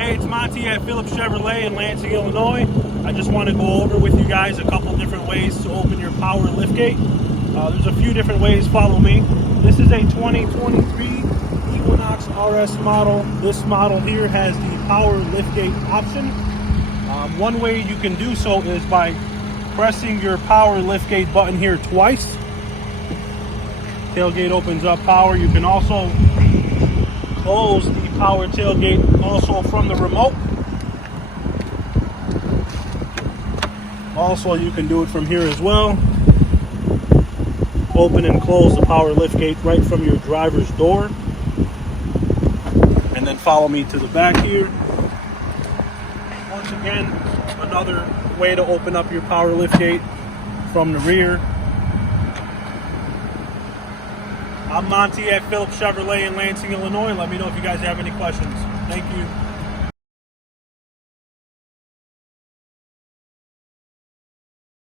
Hey, it's Monty at Phillips Chevrolet in Lansing, Illinois. I just want to go over with you guys a couple different ways to open your power liftgate. There's a few different ways. Follow me. This is a 2023 Equinox RS model. This model here has the power liftgate option. One way you can do so is by pressing your power liftgate button here twice. Tailgate opens up power. You can also close the power tailgate also from the remote. Also, you can do it from here as well. Open and close the power liftgate right from your driver's door. And then follow me to the back here. Once again, another way to open up your power liftgate from the rear. I'm Monty at Phillips Chevrolet in Lansing, Illinois. Let me know if you guys have any questions. Thank you.